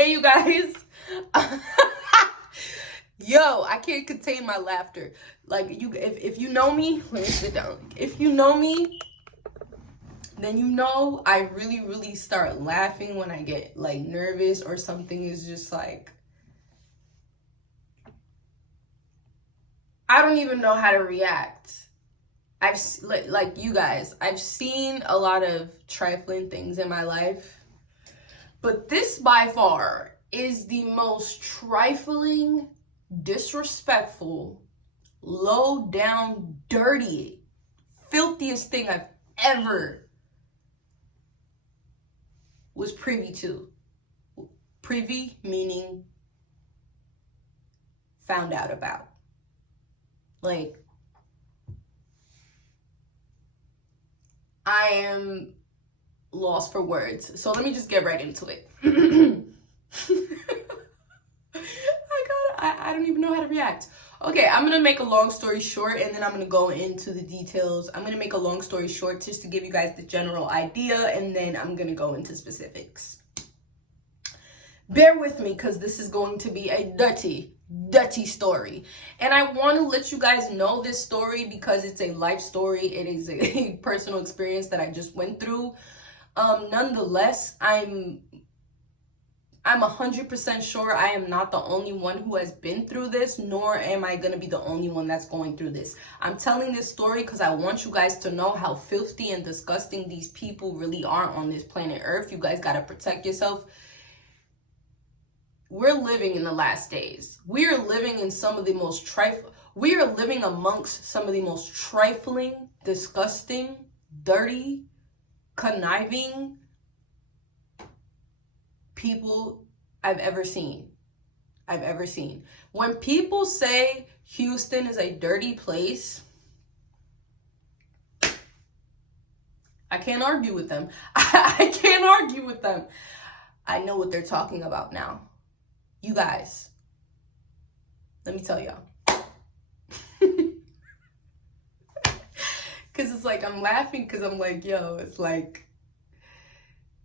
Hey, you guys. Yo, I can't contain my laughter. Like, if you know me, let me sit down. If you know me, then you know I really, really start laughing when I get like nervous or something is just like, I don't even know how to react. Like you guys, I've seen a lot of trifling things in my life. But this by far is the most trifling, disrespectful, low down, dirty, filthiest thing I've ever was privy to. Privy meaning found out about. Like, I am lost for words. So let me just get right into it. I don't even know how to react. Okay, I'm gonna make a long story short and then I'm gonna go into the details. I'm gonna make a long story short just to give you guys the general idea and then I'm gonna go into specifics. Bear with me because this is going to be a dirty story. And I want to let you guys know this story because it's a life story. It is a personal experience that I just went through. Nonetheless, I'm 100% sure I am not the only one who has been through this, nor am I going to be the only one that's going through this. I'm telling this story because I want you guys to know how filthy and disgusting these people really are on this planet Earth. You guys got to protect yourself. We're living in the last days. We are living in some of the most we are living amongst some of the most trifling, disgusting, dirty, conniving people I've ever seen. When people say Houston is a dirty place, I can't argue with them. I can't argue with them. I know what they're talking about now. You guys, let me tell y'all. Because it's like, I'm laughing because I'm like, yo, it's like,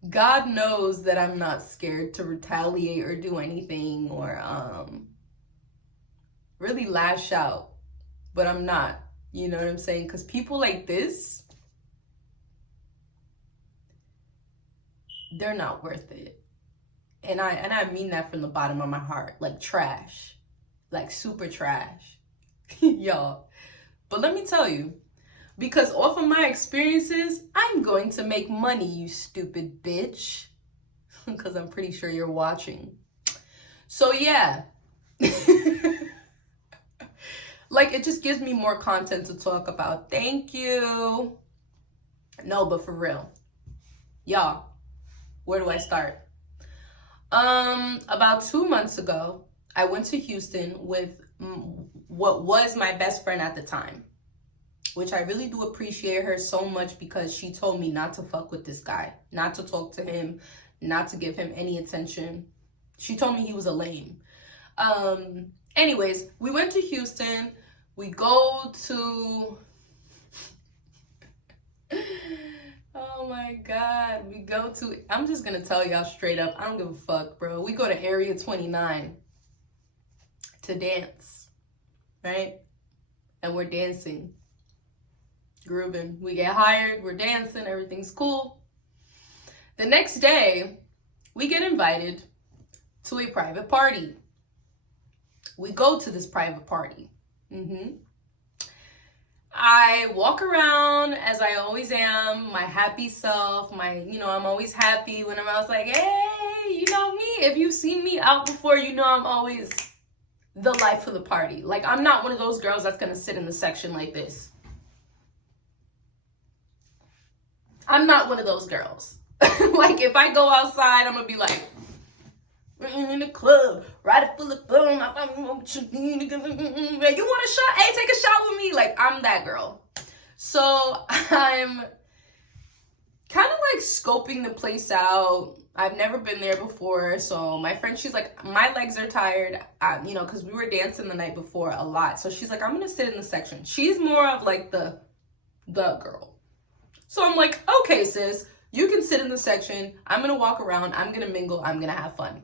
God knows that I'm not scared to retaliate or do anything or really lash out, but I'm not, you know what I'm saying? Because people like this, they're not worth it. And I mean that from the bottom of my heart, like trash, like super trash, y'all. But let me tell you, because off of my experiences, I'm going to make money, you stupid bitch. Because I'm pretty sure you're watching. So yeah. Like, it just gives me more content to talk about. Thank you. No, but for real. Y'all, where do I start? About 2 months ago, I went to Houston with what was my best friend at the time, which I really do appreciate her so much because she told me not to fuck with this guy, not to talk to him, not to give him any attention. She told me he was a lame. Anyways, we went to Houston. We go to... Oh my God. We go to... I'm just going to tell y'all straight up. I don't give a fuck, bro. We go to Area 29 to dance, right? And we're dancing, grooving. We get hired. We're dancing. Everything's cool. The next day, we get invited to a private party. We go to this private party. I walk around as I always am, my happy self, I'm always happy whenever I was like, hey, you know me. If you've seen me out before, you know I'm always the life of the party. Like, I'm not one of those girls that's gonna sit in the section like this. I'm not one of those girls. Like, if I go outside, I'm gonna be like, in the club, riding full of fun. You want a shot? Hey, take a shot with me. Like, I'm that girl. So I'm kind of like scoping the place out. I've never been there before. So my friend, she's like, my legs are tired, because we were dancing the night before a lot. So she's like, I'm going to sit in the section. She's more of like the girl. So I'm like, okay, sis, you can sit in the section. I'm going to walk around. I'm going to mingle. I'm going to have fun.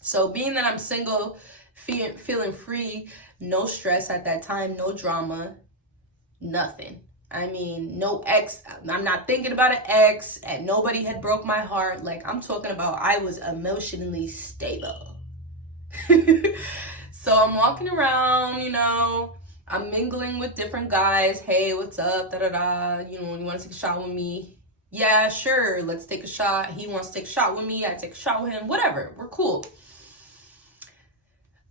So being that I'm single, feeling free, no stress at that time, no drama, nothing. I mean, no ex. I'm not thinking about an ex, and nobody had broke my heart. Like, I'm talking about I was emotionally stable. So I'm walking around, I'm mingling with different guys. Hey, what's up? Da da da. You want to take a shot with me? Yeah, sure. Let's take a shot. He wants to take a shot with me. I take a shot with him. Whatever. We're cool.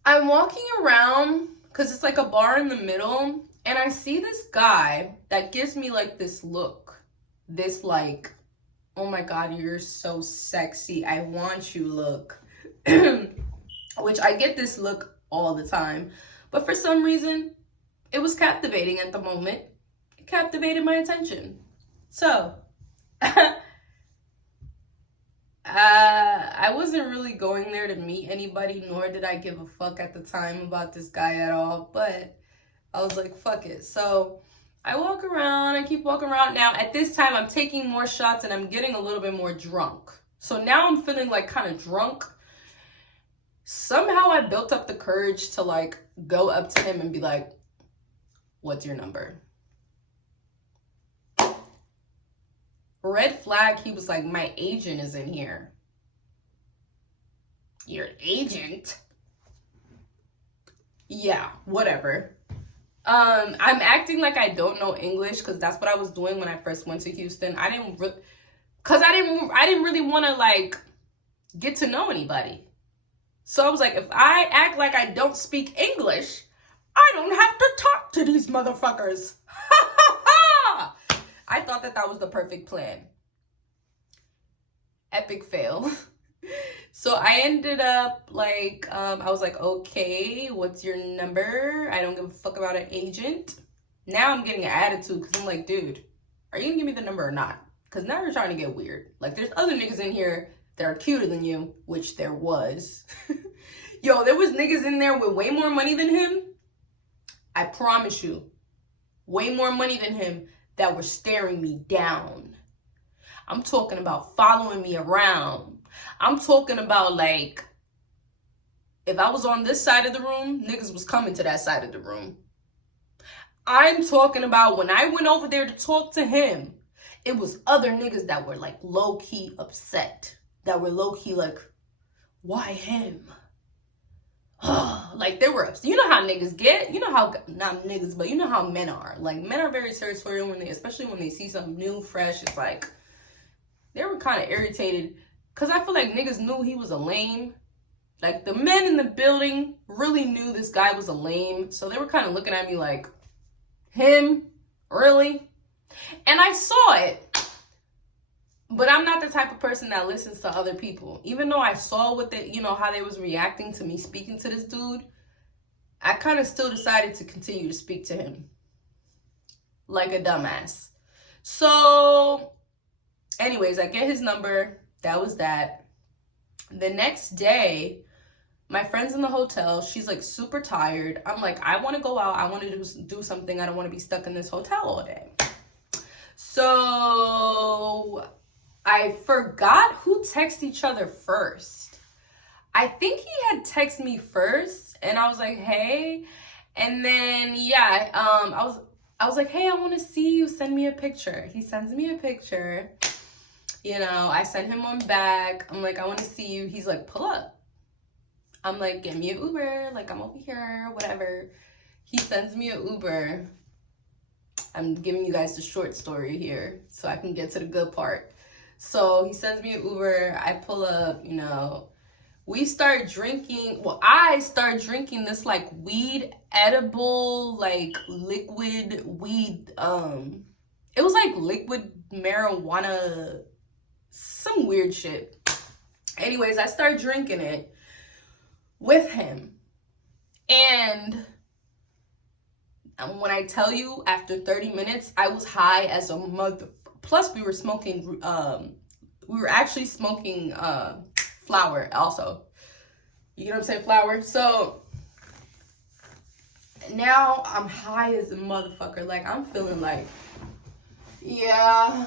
I'm walking around because it's like a bar in the middle, and I see this guy that gives me like this look. This like, oh my God, you're so sexy. I want you look. Which I get this look all the time. But for some reason, it was captivating at the moment. It captivated my attention. So, I wasn't really going there to meet anybody, nor did I give a fuck at the time about this guy at all. But I was like, fuck it. So I walk around, I keep walking around. Now, at this time, I'm taking more shots and I'm getting a little bit more drunk. So now I'm feeling like kind of drunk. Somehow I built up the courage to like go up to him and be like, what's your number? Red flag, he was like, my agent is in here. Your agent? Yeah, whatever. I'm acting like I don't know English because that's what I was doing when I first went to Houston. I didn't really want to like get to know anybody. So I was like, if I act like I don't speak English, I don't have to talk to these motherfuckers. I thought that was the perfect plan. Epic fail. So I ended up like, I was like, okay, what's your number? I don't give a fuck about an agent. Now I'm getting an attitude because I'm like, dude, are you gonna give me the number or not? Because now you're trying to get weird. Like, there's other niggas in here that are cuter than you, which there was. Yo, there was niggas in there with way more money than him. I promise you, way more money than him that were staring me down. I'm talking about following me around. I'm talking about like, if I was on this side of the room, niggas was coming to that side of the room. I'm talking about when I went over there to talk to him, it was other niggas that were like low-key upset. That were low-key like, why him? Like, they were upset. You know how niggas get? You know how, not niggas, but you know how men are. Like, men are very territorial especially when they see something new, fresh. It's like, they were kind of irritated. Because I feel like niggas knew he was a lame. Like, the men in the building really knew this guy was a lame. So they were kind of looking at me like, him? Really? And I saw it. But I'm not the type of person that listens to other people. Even though I saw what they, how they was reacting to me speaking to this dude, I kind of still decided to continue to speak to him. Like a dumbass. So, anyways, I get his number. That was that. The next day, my friend's in the hotel. She's like super tired. I'm like, I want to go out. I want to do something. I don't want to be stuck in this hotel all day. So I forgot who texted each other first. I think he had texted me first, and I was like, hey. And then, yeah, I was like, hey, I want to see you. Send me a picture. He sends me a picture. I send him one back. I'm like, I want to see you. He's like, pull up. I'm like, get me an Uber. Like, I'm over here, whatever. He sends me an Uber. I'm giving you guys the short story here so I can get to the good part. So he sends me an Uber. I pull up, we start drinking. Well, I start drinking this like weed edible, like liquid weed. It was like liquid marijuana, some weird shit. Anyways, I start drinking it with him. And when I tell you, after 30 minutes, I was high as a mother. Plus, we were smoking, we were actually smoking flower also. You know what I'm saying? Flower. So, now I'm high as a motherfucker. Like, I'm feeling like, yeah.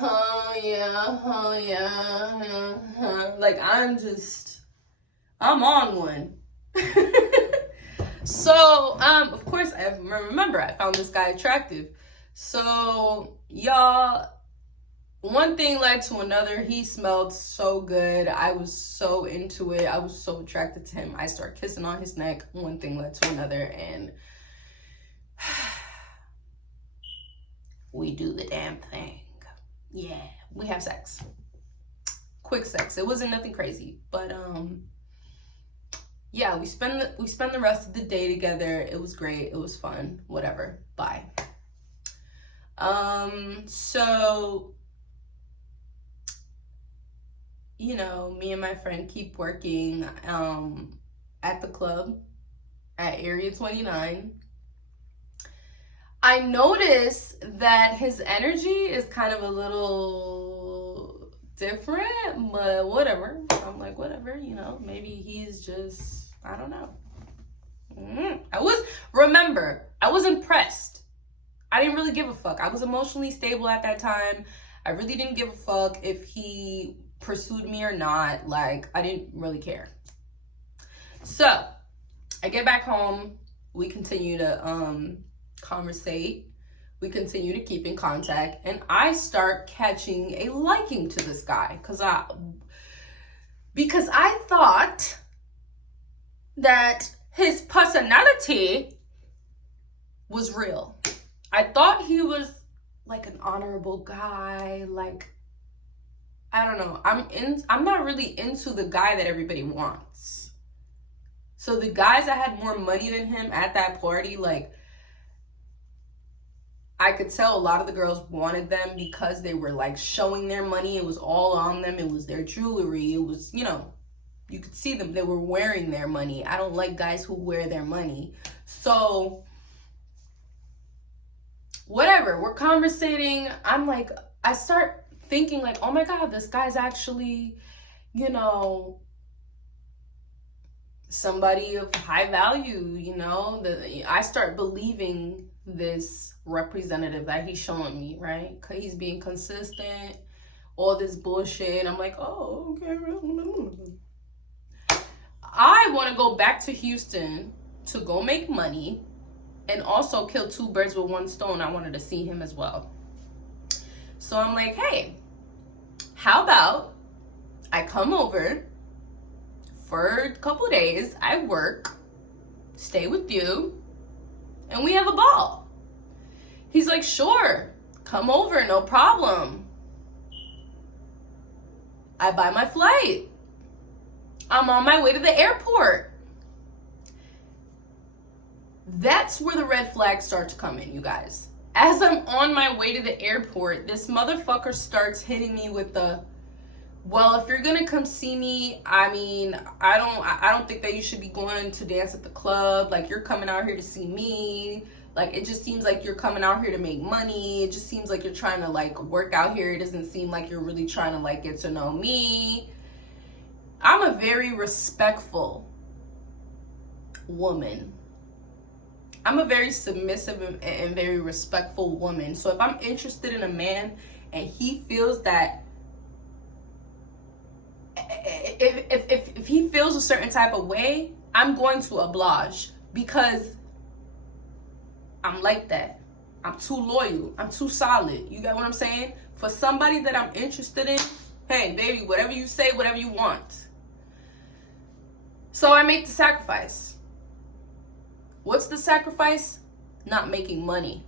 Like, I'm I'm on one. So, of course, I remember I found this guy attractive. So, y'all, one thing led to another. He smelled so good. I was so into it. I was so attracted to him. I started kissing on his neck. One thing led to another, and we do the damn thing. Yeah, we have sex. Quick sex. It wasn't nothing crazy, but yeah, we spend the rest of the day together. It was great. It was fun. Whatever. Bye. So, you know, me and my friend keep working at the club at Area 29. I notice that his energy is kind of a little different, but whatever. I'm like, whatever, you know, maybe he's just, I don't know. Remember, I was impressed. I didn't really give a fuck. I was emotionally stable at that time. I really didn't give a fuck if he pursued me or not. Like, I didn't really care. So, I get back home. We continue to conversate. We continue to keep in contact. And I start catching a liking to this guy. Because I thought that his personality was real. I thought he was like an honorable guy. Like, I don't know. I'm not really into the guy that everybody wants. So the guys that had more money than him at that party, like, I could tell a lot of the girls wanted them because they were like showing their money. It was all on them. It was their jewelry. It was, you know, you could see them. They were wearing their money. I don't like guys who wear their money. So, whatever, we're conversating. I'm like, I start thinking like, oh my God, this guy's actually, you know, somebody of high value, you know. I start believing this representative that he's showing me, right? Cause he's being consistent, all this bullshit. I'm like, oh, okay. I want to go back to Houston to go make money and also kill two birds with one stone. I wanted to see him as well. So I'm like, hey, how about I come over for a couple days, I work, stay with you, and we have a ball. He's like, sure, come over, no problem. I buy my flight. I'm on my way to the airport. That's where the red flags start to come in, you guys. As I'm on my way to the airport, this motherfucker starts hitting me with the, well, if you're gonna come see me, I mean, I don't think that you should be going to dance at the club. Like, you're coming out here to see me. Like, it just seems like you're coming out here to make money. It just seems like you're trying to, like, work out here. It doesn't seem like you're really trying to, like, get to know me. I'm a very respectful woman. I'm a very submissive and very respectful woman. So if I'm interested in a man and he feels that, if he feels a certain type of way, I'm going to oblige, because I'm like that. I'm too loyal. I'm too solid. You get what I'm saying? For somebody that I'm interested in, hey, baby, whatever you say, whatever you want. So I make the sacrifice. What's the sacrifice? Not making money.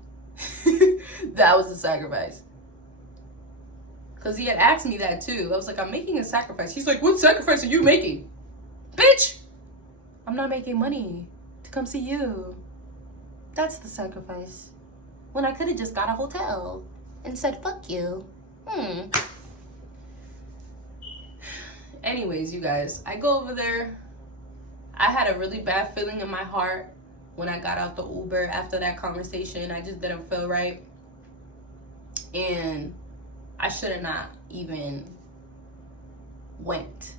That was the sacrifice. Because he had asked me that too. I was like, I'm making a sacrifice. He's like, what sacrifice are you making? Bitch, I'm not making money to come see you. That's the sacrifice. When I could have just got a hotel and said, fuck you. Anyways, you guys, I go over there. I had a really bad feeling in my heart when I got out the Uber after that conversation. I just didn't feel right. And I should have not even went.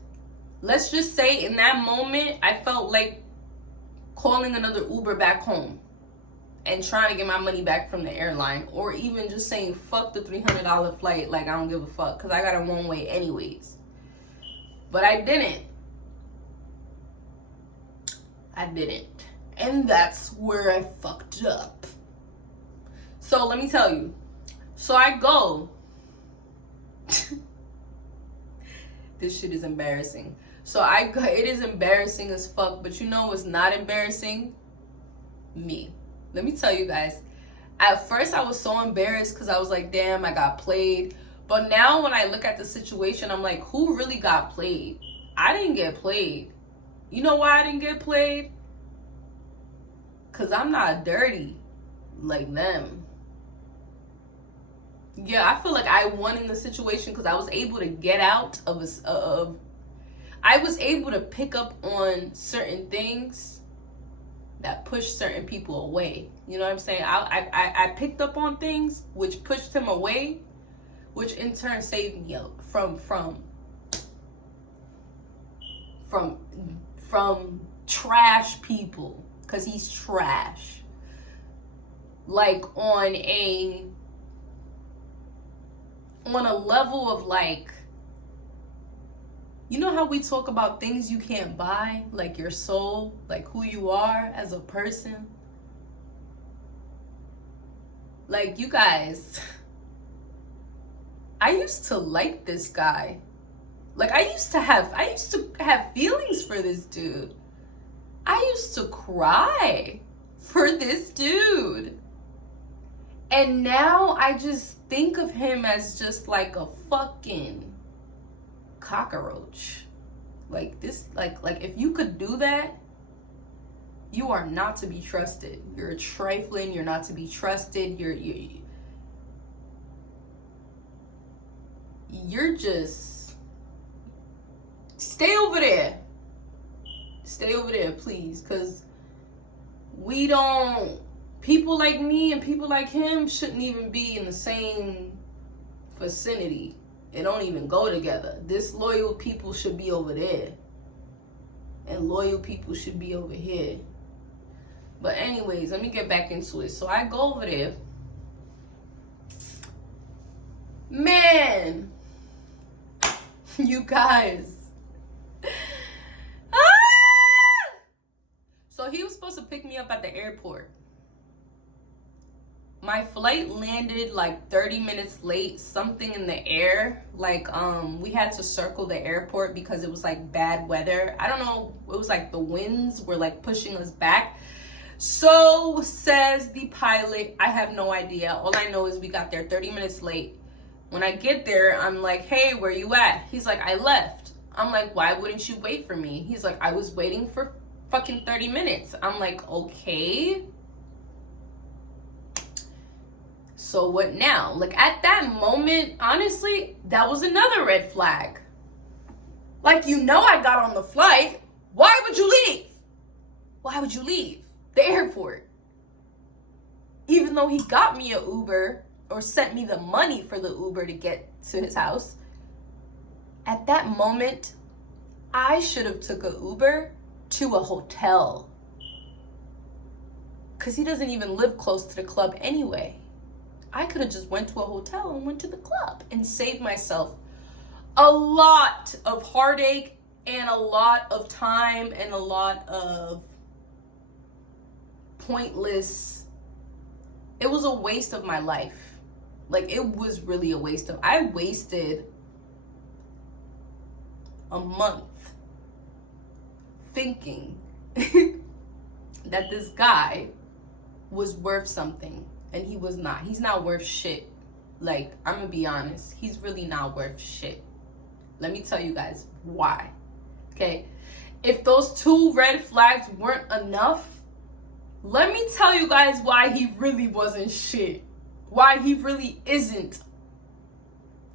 Let's just say in that moment, I felt like calling another Uber back home and trying to get my money back from the airline, or even just saying fuck the $300 flight, like I don't give a fuck, because I got a one way anyways. But I didn't. I didn't. And that's where I fucked up. So let me tell you. So I go. This shit is embarrassing. So it is embarrassing as fuck, but you know what's not embarrassing? Me. Let me tell you guys. At first I was so embarrassed because I was like, damn, I got played. But now when I look at the situation, I'm like, who really got played? I didn't get played. You know why I didn't get played? Because I'm not dirty like them. Yeah, I feel like I won in the situation because I was able to get out of I was able to pick up on certain things that pushed certain people away. You know what I'm saying? I picked up on things which pushed him away, which in turn saved me from trash people, because he's trash. Like on a level of like, you know how we talk about things you can't buy, like your soul, like who you are as a person? Like, you guys, I used to like this guy. Like, I used to have feelings for this dude. I used to cry for this dude. And now I just think of him as just like a fucking cockroach. Like this, like if you could do that, you are not to be trusted. You're trifling, you're not to be trusted. You're just stay over there. Stay over there, please, because people like me and people like him shouldn't even be in the same vicinity. It don't even go together. Disloyal people should be over there, and loyal people should be over here. But anyways, let me get back into it. So I go over there. Man, you guys. So he was supposed to pick me up at the airport. My flight landed like 30 minutes late, something in the air. Like, we had to circle the airport because it was like bad weather. I don't know, it was like the winds were like pushing us back. So says the pilot, I have no idea. All I know is we got there 30 minutes late. When I get there, I'm like, hey, where you at? He's like, I left. I'm like, why wouldn't you wait for me? He's like, I was waiting for fucking 30 minutes. I'm like, okay. So what now? Like, at that moment, honestly, that was another red flag. Like, you know I got on the flight. Why would you leave? Why would you leave the airport? Even though he got me an Uber or sent me the money for the Uber to get to his house. At that moment, I should have took an Uber to a hotel. Because he doesn't even live close to the club anyway. I could have just went to a hotel and went to the club and saved myself a lot of heartache and a lot of time and a lot of pointless. It was a waste of my life. Like, it was really a waste of, I wasted a month thinking that this guy was worth something, and he was not. He's not worth shit. Like, I'm gonna be honest, he's really not worth shit. Let me tell you guys why. Okay, if those 2 red flags weren't enough, let me tell you guys why he really wasn't shit. Why he really isn't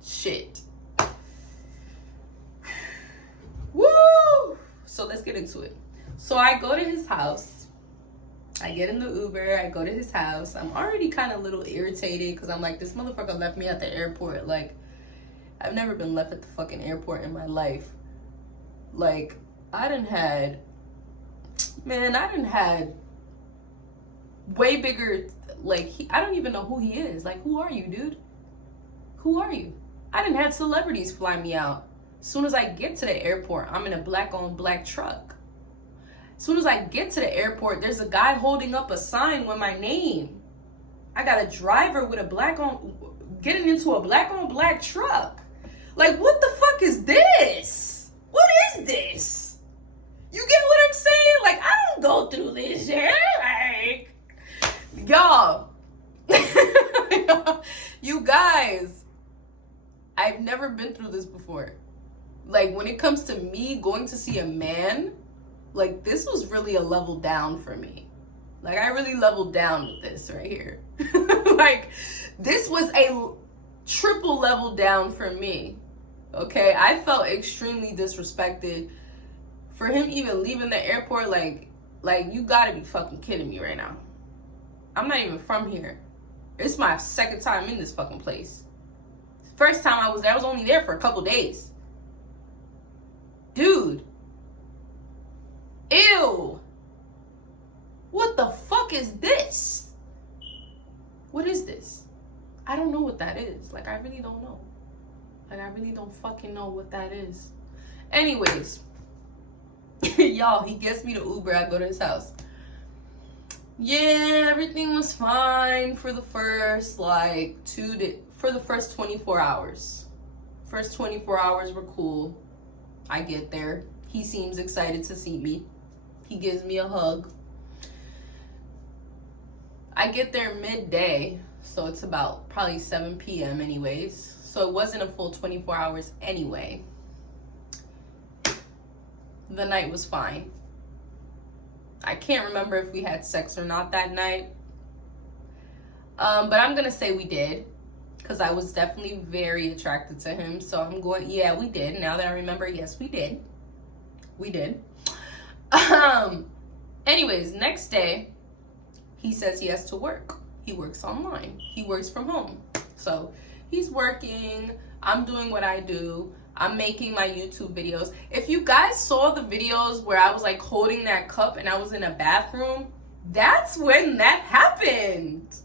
shit. Woo! So let's get into it. So I go to his house. I get in the Uber. I go to his house. I'm already kind of a little irritated because I'm like, this motherfucker left me at the airport. Like, I've never been left at the fucking airport in my life. Like, I done had way bigger, like, I don't even know who he is. Like, who are you, dude? Who are you? I done had celebrities fly me out. As soon as I get to the airport, I'm in a black-on-black truck. As soon as I get to the airport, there's a guy holding up a sign with my name. I got a driver with getting into a black on black truck. Like, what the fuck is this? What is this? You get what I'm saying? Like, I don't go through this shit. Like, y'all. You guys, I've never been through this before. Like, when it comes to me going to see a man, like, this was really a level down for me. Like, I really leveled down with this right here. Like, this was a triple level down for me. Okay, I felt extremely disrespected for him even leaving the airport. Like you gotta be fucking kidding me right now. I'm not even from here. It's my second time in this fucking place. First time I was there, I was only there for a couple days. Dude. Ew. What the fuck is this? What is this? I don't know what that is. Like, I really don't know. Like, I really don't fucking know what that is. Anyways. Y'all, he gets me to Uber. I go to his house. Yeah, everything was fine for the first, for the first 24 hours. First 24 hours were cool. I get there. He seems excited to see me. He gives me a hug. I get there midday, so it's about probably 7 p.m. anyways. So it wasn't a full 24 hours anyway. The night was fine. I can't remember if we had sex or not that night. But I'm going to say we did, because I was definitely very attracted to him. So I'm going, yeah, we did. Now that I remember, yes, we did. We did. Anyways, next day, he says he has to work. He works online. He works from home. So he's working. I'm doing what I do. I'm making my YouTube videos. If you guys saw the videos where I was like holding that cup and I was in a bathroom, that's when that happened.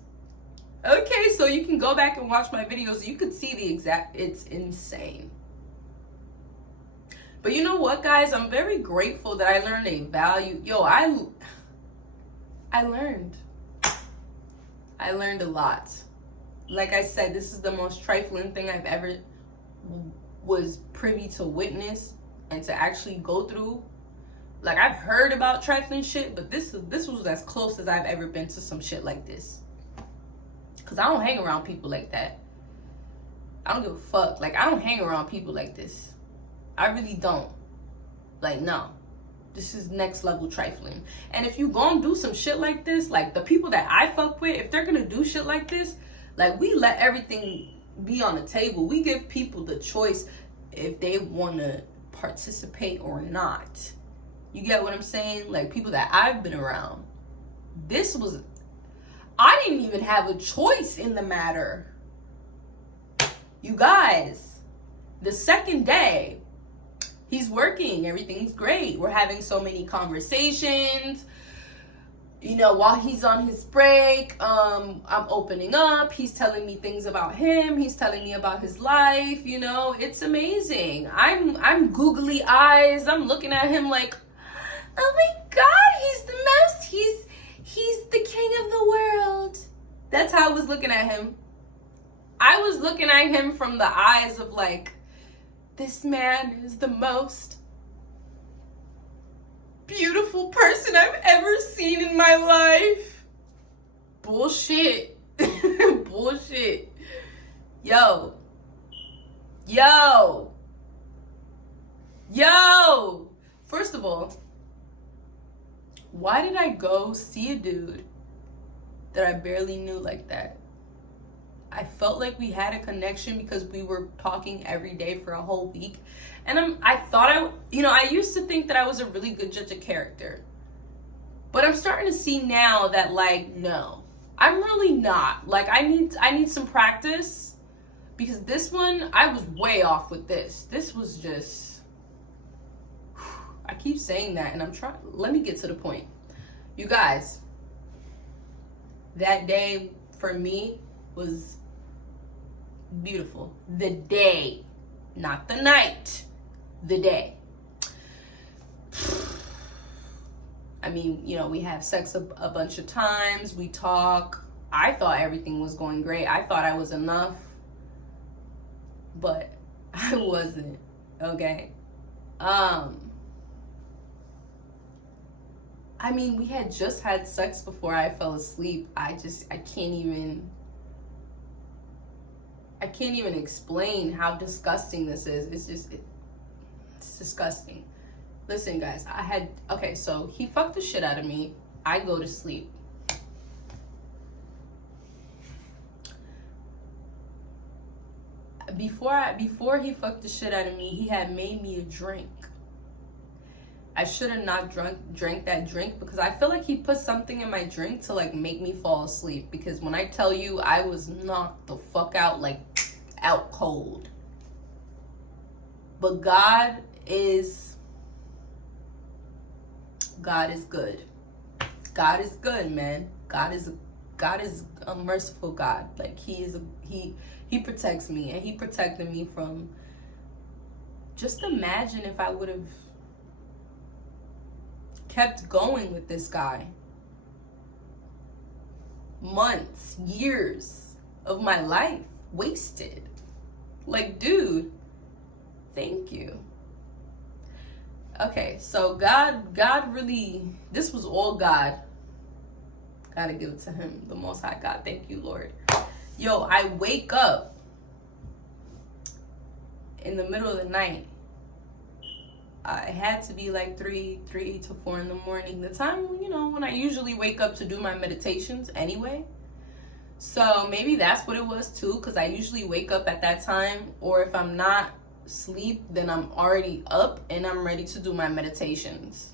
Okay, so you can go back and watch my videos. You could see the exact, it's insane. But you know what, guys? I'm very grateful that I learned a value. Yo, I learned. I learned a lot. Like I said, this is the most trifling thing I've ever was privy to witness and to actually go through. Like, I've heard about trifling shit, but this was as close as I've ever been to some shit like this. Cause I don't hang around people like that. I don't give a fuck. Like, I don't hang around people like this. I really don't. Like, no. This is next level trifling. And if you gonna do some shit like this, like the people that I fuck with, if they're gonna do shit like this, like, we let everything be on the table. We give people the choice if they want to participate or not. You get what I'm saying? Like, people that I've been around, I didn't even have a choice in the matter. You guys, the second day, he's working, everything's great. We're having so many conversations. You know, while he's on his break, I'm opening up. He's telling me things about him. He's telling me about his life. You know, it's amazing. I'm googly eyes. I'm looking at him like, oh my God, he's the most. He's the king of the world. That's how I was looking at him. I was looking at him from the eyes of like, this man is the most beautiful person I've ever seen in my life. Bullshit. Bullshit. Yo. First of all, why did I go see a dude that I barely knew like that? I felt like we had a connection because we were talking every day for a whole week. And I used to think that I was a really good judge of character. But I'm starting to see now that, like, no, I'm really not. Like, I need some practice, because this one, I was way off with this. This was just, I keep saying that and let me get to the point. You guys, that day for me was beautiful. The day, not the night, the day. I mean, you know, we have sex a bunch of times. We talk. I thought everything was going great. I thought I was enough. But I wasn't. Okay. I mean, we had just had sex before I fell asleep. I can't even explain how disgusting this is. It's disgusting. Listen, guys, okay, so he fucked the shit out of me. I go to sleep. Before he fucked the shit out of me, he had made me a drink. I should have not drank that drink, because I feel like he put something in my drink to like make me fall asleep, because when I tell you, I was knocked the fuck out, like out cold. But God is good. God is good, man. God is a merciful God. Like he protects me, and he protected me from, just imagine if I would have kept going with this guy. Months, years of my life wasted. Like, dude, thank you. Okay, so God really, this was all God. Gotta give it to him, the Most High God. Thank you, Lord. Yo, I wake up in the middle of the night. It had to be like 3 to 4 in the morning. The time, you know, when I usually wake up to do my meditations anyway. So maybe that's what it was too, because I usually wake up at that time. Or if I'm not asleep, then I'm already up and I'm ready to do my meditations.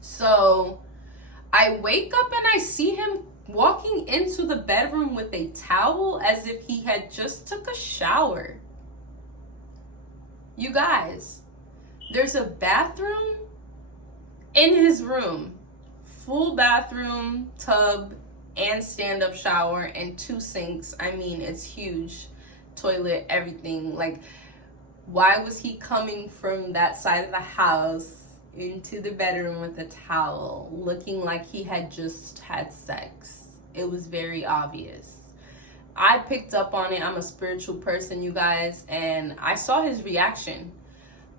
So I wake up and I see him walking into the bedroom with a towel as if he had just took a shower. You guys, there's a bathroom in his room. Full bathroom, tub, and stand-up shower, and 2 sinks. I mean, it's huge. Toilet, everything. Like, why was he coming from that side of the house into the bedroom with a towel, looking like he had just had sex? It was very obvious. I picked up on it. I'm a spiritual person, you guys, and I saw his reaction.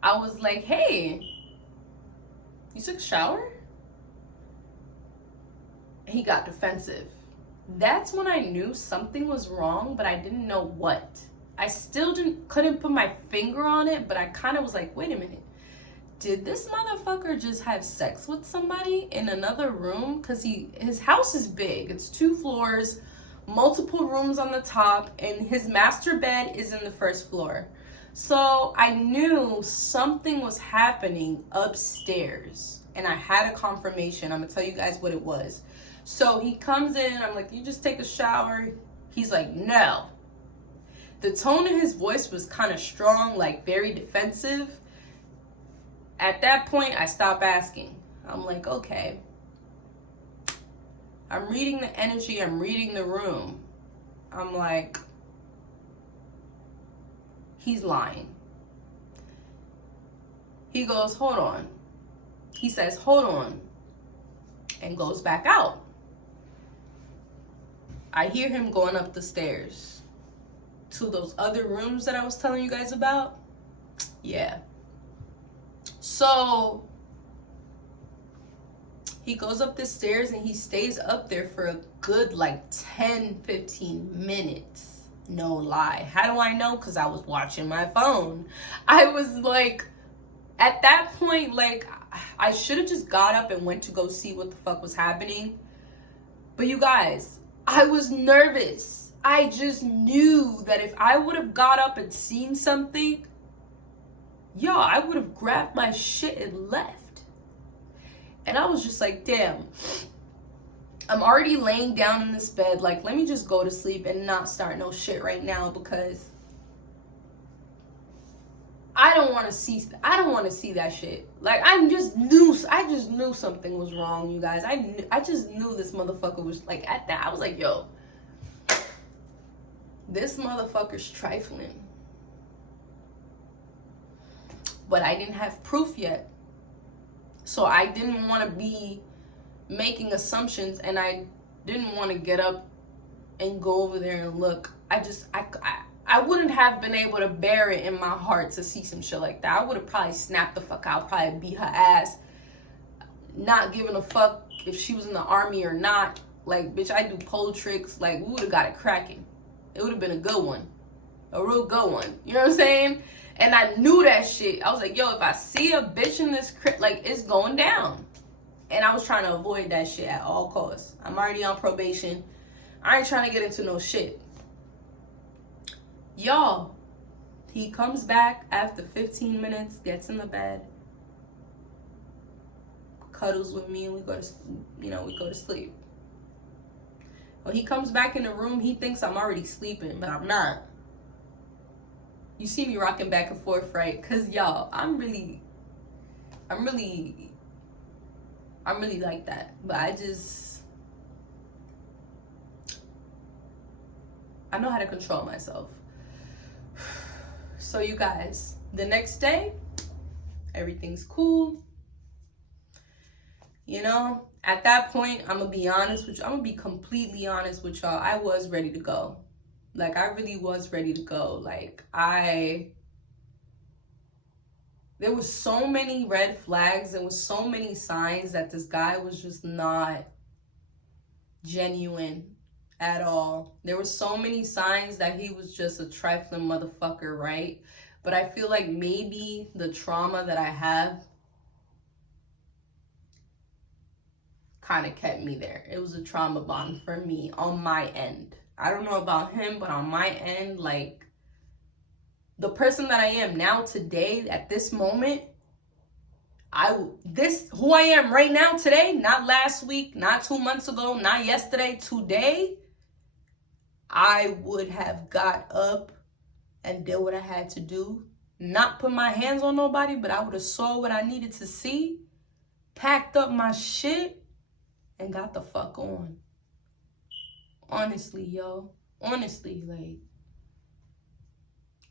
I was like, hey, you took a shower? He got defensive. That's when I knew something was wrong, but I didn't know what. I still couldn't put my finger on it, but I kind of was like, wait a minute. Did this motherfucker just have sex with somebody in another room? Because his house is big. It's 2 floors, multiple rooms on the top, and his master bed is in the 1st floor. So I knew something was happening upstairs, and I had a confirmation. I'm gonna tell you guys what it was. So he comes in, I'm like, you just take a shower? He's like, no. The tone of his voice was kind of strong, like very defensive. At that point, I stopped asking. I'm like, okay. I'm reading the energy, I'm reading the room. I'm like, he's lying. He goes, hold on. He says, hold on, and goes back out. I hear him going up the stairs to those other rooms that I was telling you guys about. Yeah. So he goes up the stairs and he stays up there for a good like 10-15 minutes. No lie. How do I know? Because I was watching my phone. I was like, at that point, like, I should have just got up and went to go see what the fuck was happening. But you guys, I was nervous. I just knew that if I would have got up and seen something, I would have grabbed my shit and left. And I was just like, damn, I'm already laying down in this bed. Like, let me just go to sleep and not start no shit right now, because I don't want to see that shit. Like, I just knew something was wrong, you guys. I just knew this motherfucker was like, at that, I was like, yo, this motherfucker's trifling. But I didn't have proof yet. So I didn't want to be making assumptions, and I didn't want to get up and go over there and look. I wouldn't have been able to bear it in my heart to see some shit like that. I would have probably snapped the fuck out, probably beat her ass, not giving a fuck if she was in the army or not. Like, bitch, I do pole tricks. Like, we would have got it cracking. It would have been a good one. A real good one. You know what I'm saying? And I knew that shit. I was like, yo, if I see a bitch in this crib, like, it's going down. And I was trying to avoid that shit at all costs. I'm already on probation. I ain't trying to get into no shit. Y'all, he comes back after 15 minutes, gets in the bed, cuddles with me, and we go to sleep. When he comes back in the room, he thinks I'm already sleeping, but I'm not. You see me rocking back and forth, right? Cause y'all, I'm really like that. But I know how to control myself. So you guys, the next day, everything's cool. You know, at that point, I'm gonna be honest with you. I'm gonna be completely honest with y'all. I was ready to go. Like, I really was ready to go. Like, there was so many red flags. There was so many signs that this guy was just not genuine at all. There were so many signs that he was just a trifling motherfucker, right? But I feel like maybe the trauma that I have kind of kept me there. It was a trauma bond for me on my end. I don't know about him, but on my end, like, the person that I am now today, at this moment, who I am right now today, not last week, not 2 months ago, not yesterday, today, I would have got up and did what I had to do. Not put my hands on nobody, but I would have saw what I needed to see, packed up my shit, and got the fuck on. Honestly, yo. Honestly, like,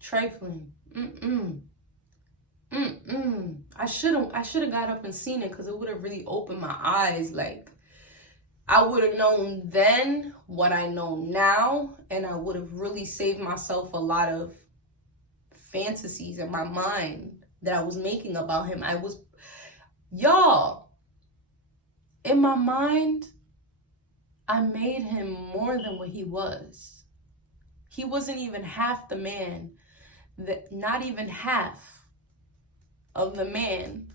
trifling. I should have got up and seen it, because it would have really opened my eyes. Like, I would have known then what I know now, and I would have really saved myself a lot of fantasies in my mind that I was making about him. Y'all, in my mind, I made him more than what he was. He wasn't even half the man, not even half of the man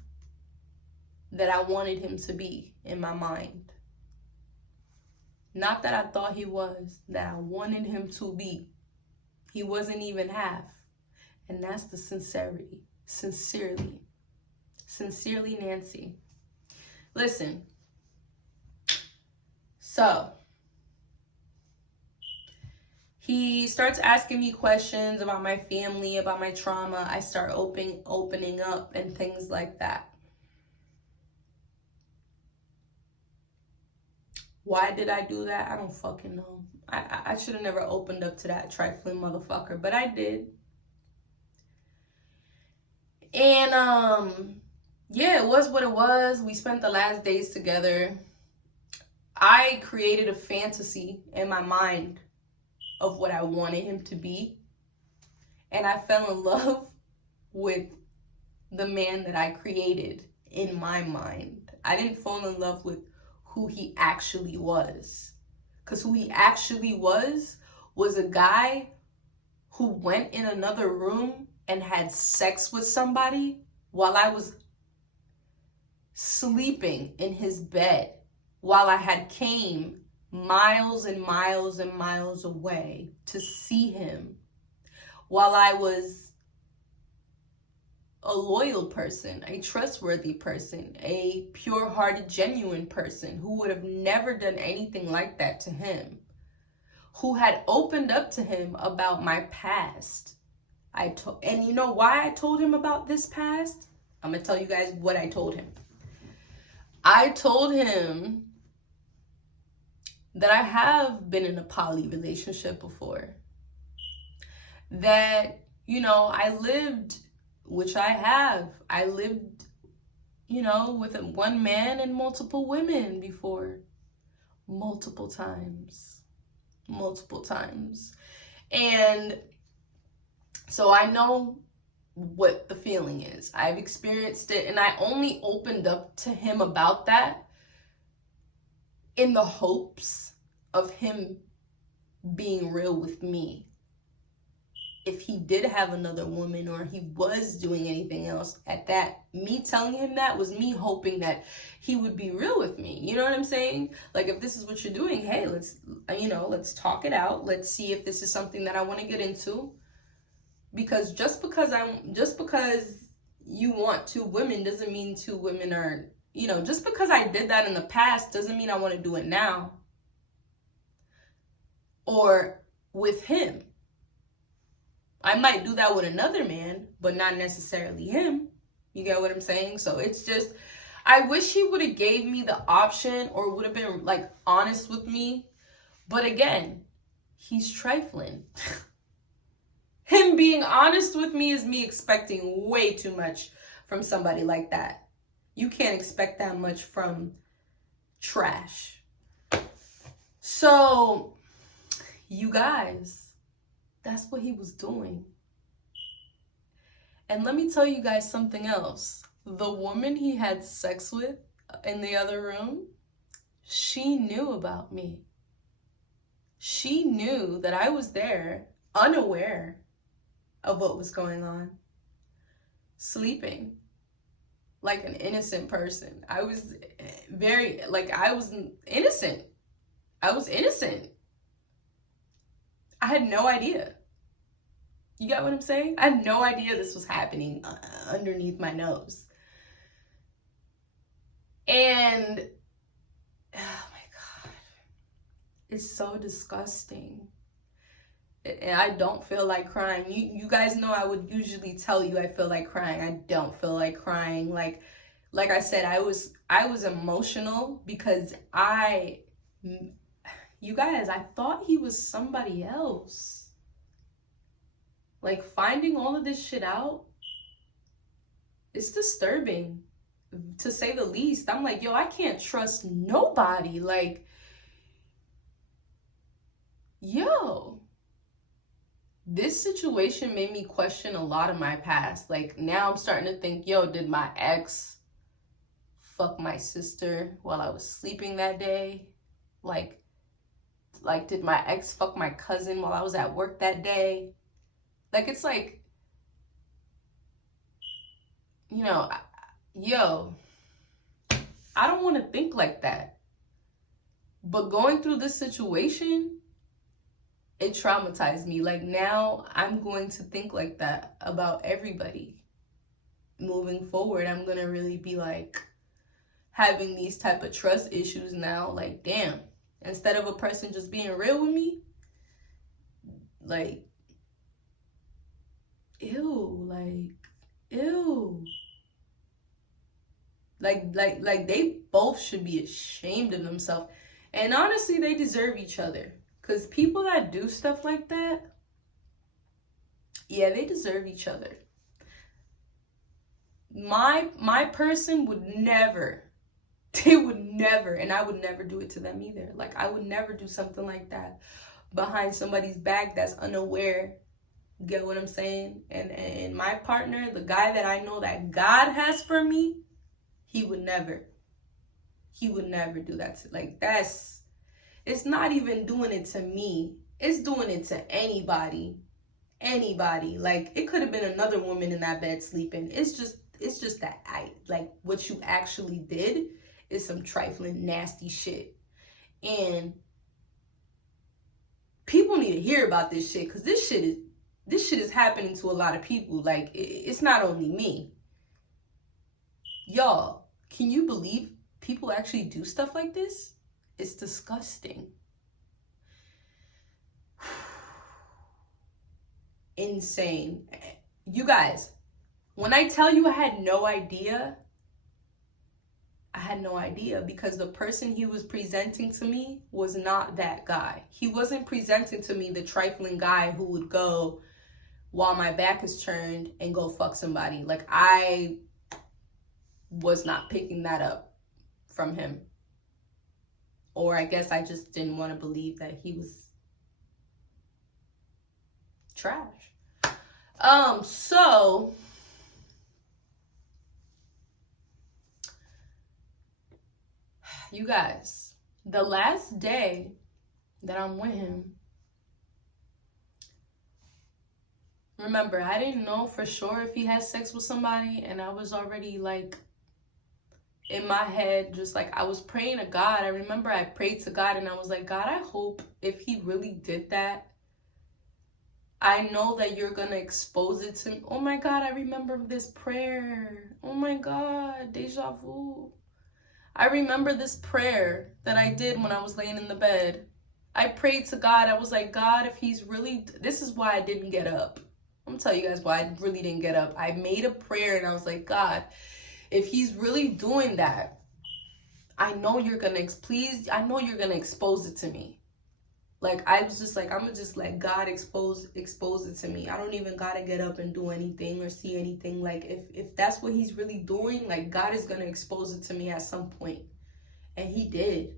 that I wanted him to be in my mind. Not that I thought he was, that I wanted him to be. He wasn't even half. And that's the sincerity. Sincerely, Nancy. Listen. So, he starts asking me questions about my family, about my trauma. I start opening up and things like that. Why did I do that? I don't fucking know. I should have never opened up to that trifling motherfucker, but I did. And, yeah, it was what it was. We spent the last days together. I created a fantasy in my mind of what I wanted him to be. And I fell in love with the man that I created in my mind. I didn't fall in love with who he actually was. Because who he actually was a guy who went in another room and had sex with somebody while I was sleeping in his bed, while I had came miles and miles and miles away to see him, while I was a loyal person, a trustworthy person, a pure-hearted, genuine person who would have never done anything like that to him, who had opened up to him about my past. And you know why I told him about this past? I'm gonna tell you guys what I told him. I told him that I have been in a poly relationship before. That, I lived, which I have. I lived, with one man and multiple women before. Multiple times. And so I know what the feeling is. I've experienced it, and I only opened up to him about that in the hopes of him being real with me. If he did have another woman or he was doing anything else at that, me telling him that was me hoping that he would be real with me. You know what I'm saying? Like, if this is what you're doing, hey, let's talk it out. Let's see if this is something that I want to get into. Because just because you want two women doesn't mean two women are, just because I did that in the past doesn't mean I want to do it now. Or with him. I might do that with another man, but not necessarily him. You get what I'm saying? So it's just, I wish he would have gave me the option or would have been like honest with me. But again, he's trifling. Him being honest with me is me expecting way too much from somebody like that. You can't expect that much from trash. So, you guys, that's what he was doing. And let me tell you guys something else. The woman he had sex with in the other room, she knew about me. She knew that I was there, unaware of what was going on. Sleeping like an innocent person. I was innocent. I was innocent. I had no idea. You got what I'm saying? I had no idea this was happening underneath my nose. And, oh my God, it's so disgusting. And I don't feel like crying. You guys know I would usually tell you I feel like crying. I don't feel like crying. Like I said, I was emotional because you guys, I thought he was somebody else. Like, finding all of this shit out, it's disturbing, to say the least. I'm like, yo, I can't trust nobody. Like, yo, this situation made me question a lot of my past. Like, now I'm starting to think, yo, did my ex fuck my sister while I was sleeping that day? Like, did my ex fuck my cousin while I was at work that day? Like, it's like, yo, I don't want to think like that. But going through this situation, it traumatized me. Like, now I'm going to think like that about everybody. Moving forward, I'm going to really be like having these type of trust issues now. Like, damn, instead of a person just being real with me, like, ew. Like they both should be ashamed of themselves. And honestly, they deserve each other. Because people that do stuff like that, yeah, they deserve each other. My person would never, they would never, and I would never do it to them either. Like, I would never do something like that behind somebody's back that's unaware. Get what I'm saying? And my partner, the guy that I know that God has for me, he would never do that. Like, it's not even doing it to me. It's doing it to anybody. Like, it could have been another woman in that bed sleeping. It's just that what you actually did is some trifling, nasty shit. And people need to hear about this shit, because this shit is happening to a lot of people. Like, it's not only me. Y'all, can you believe people actually do stuff like this? It's disgusting. Insane. You guys, when I tell you I had no idea, because the person he was presenting to me was not that guy. He wasn't presenting to me the trifling guy who would go while my back is turned and go fuck somebody. Like, was not picking that up from him. Or I guess I just didn't want to believe that he was trash. So you guys, the last day that I'm with him, remember, I didn't know for sure if he had sex with somebody, and I was already like in my head, just like I was praying to God. I remember I prayed to God and I was like, God, I hope if he really did that, I know that you're gonna expose it to me. Oh my God, I remember this prayer. Oh my God, deja vu. I remember this prayer that I did when I was laying in the bed. I prayed to God. I was like, God, if he's really, this is why I didn't get up. I'm gonna tell you guys why I really didn't get up. I made a prayer and I was like, God, if he's really doing that, I know you're gonna, I know you're gonna expose it to me. Like, I was just like, I'm gonna just let God expose it to me. I don't even gotta get up and do anything or see anything. Like, if that's what he's really doing, like, God is gonna expose it to me at some point. And he did.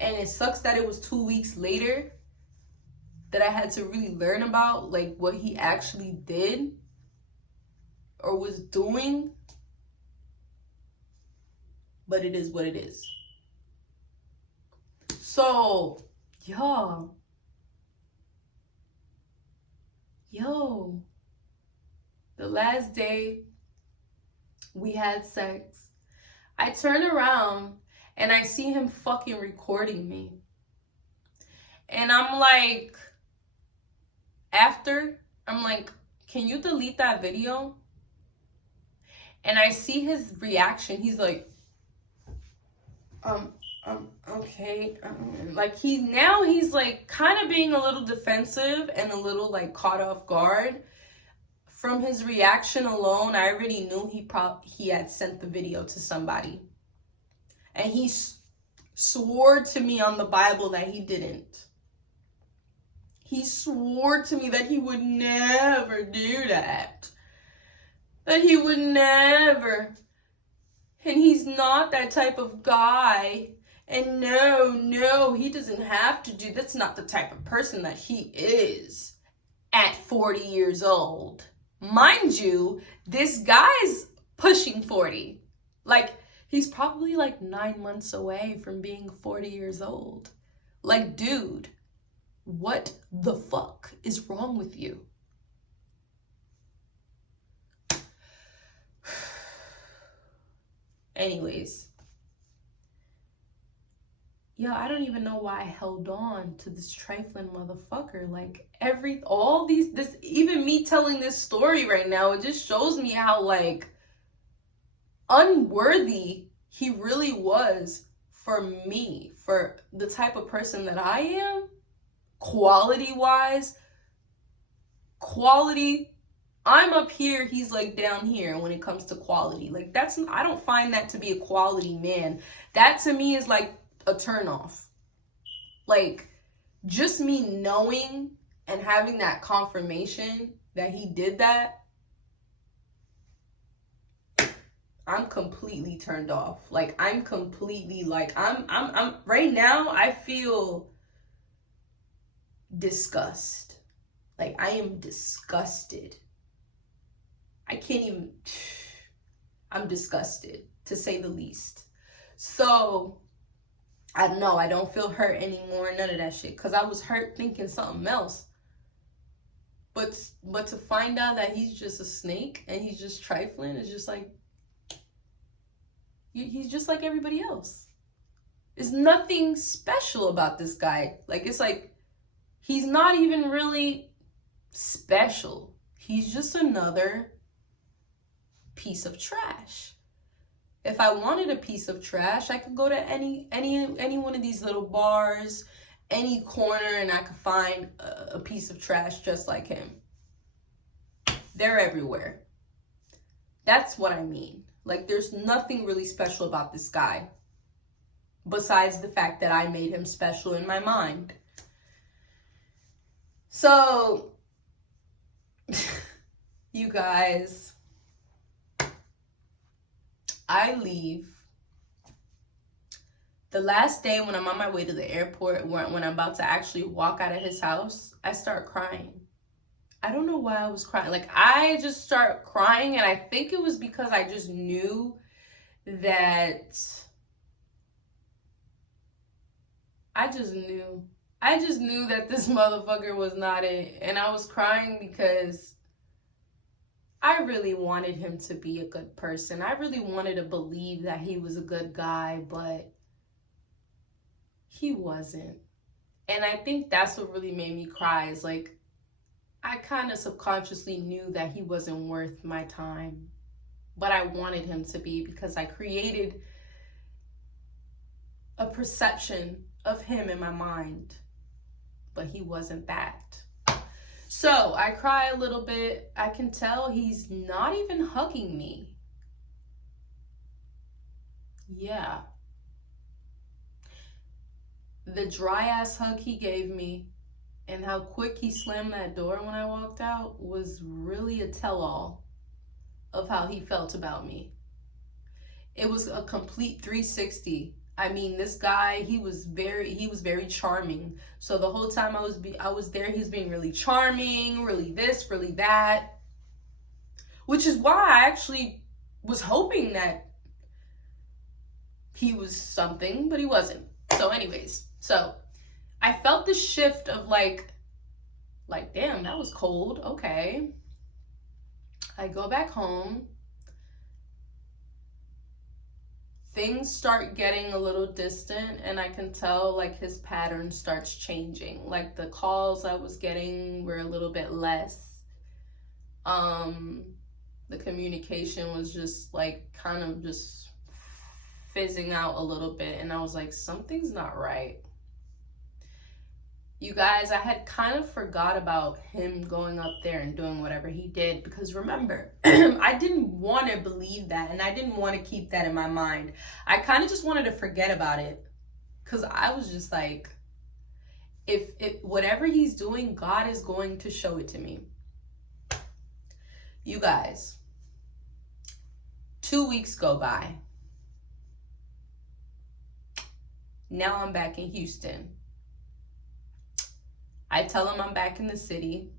And it sucks that it was 2 weeks later that I had to really learn about, like, what he actually did or was doing. But it is what it is. So, yo, the last day we had sex, I turn around and I see him fucking recording me. And I'm like, I'm like, can you delete that video? And I see his reaction. He's like, okay. Like he's like kind of being a little defensive and a little like caught off guard. From his reaction alone, I already knew he had sent the video to somebody. And he swore to me on the Bible that he didn't. He swore to me that he would never do that. That he would never. And he's not that type of guy. And no, he doesn't have to do. That's not the type of person that he is at 40 years old. Mind you, this guy's pushing 40. Like, he's probably like 9 months away from being 40 years old. Like, dude, what the fuck is wrong with you? Anyways. Yeah, I don't even know why I held on to this trifling motherfucker. Like, even me telling this story right now, it just shows me how, like, unworthy he really was for me, for the type of person that I am, quality-wise. I'm up here, he's like down here when it comes to quality. Like, I don't find that to be a quality man. That to me is like a turnoff. Like, just me knowing and having that confirmation that he did that, I'm completely turned off. Like, I'm completely like, I'm right now, I feel disgust. Like, I am disgusted. I'm disgusted, to say the least. So, I don't feel hurt anymore, none of that shit. Because I was hurt thinking something else. But to find out that he's just a snake and he's just trifling, it's just like, he's just like everybody else. There's nothing special about this guy. Like, it's like, he's not even really special. He's just another piece of trash. If I wanted a piece of trash, I could go to any one of these little bars, any corner, and I could find a piece of trash just like him. They're everywhere. That's what I mean. Like, there's nothing really special about this guy, besides the fact that I made him special in my mind. So, you guys, I leave. The last day when I'm on my way to the airport, when I'm about to actually walk out of his house, I start crying. I don't know why I was crying. Like, I just start crying, and I think it was because I just knew that... I just knew that this motherfucker was not it. And I was crying because I really wanted him to be a good person. I really wanted to believe that he was a good guy, but he wasn't. And I think that's what really made me cry, is like, I kind of subconsciously knew that he wasn't worth my time, but I wanted him to be, because I created a perception of him in my mind, but he wasn't that. So I cry a little bit. I can tell he's not even hugging me. Yeah. The dry ass hug he gave me and how quick he slammed that door when I walked out was really a tell-all of how he felt about me. It was a complete 360. I mean, this guy, he was very charming. So the whole time I was there, he was being really charming, really this, really that. Which is why I actually was hoping that he was something, but he wasn't. So anyways, so I felt the shift of like, damn, that was cold. Okay. I go back home. Things start getting a little distant, and I can tell like his pattern starts changing. Like the calls I was getting were a little bit less. The communication was just like kind of just fizzing out a little bit, and I was like, something's not right. You guys, I had kind of forgot about him going up there and doing whatever he did, because remember, I didn't want to believe that, and I didn't want to keep that in my mind. I kind of just wanted to forget about it, because I was just like, if whatever he's doing, God is going to show it to me. You guys, 2 weeks go by. Now I'm back in Houston. I tell him I'm back in the city.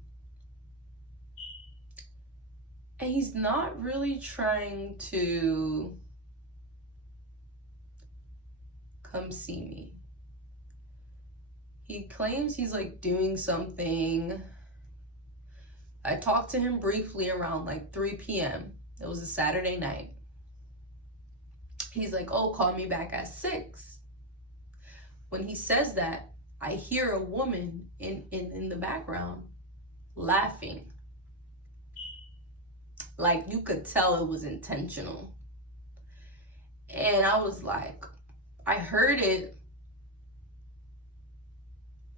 And he's not really trying to come see me. He claims he's like doing something. I talked to him briefly around like 3 p.m. It was a Saturday night. He's like, oh, call me back at 6. When he says that, I hear a woman in the background laughing. Like, you could tell it was intentional. And I was like, I heard it.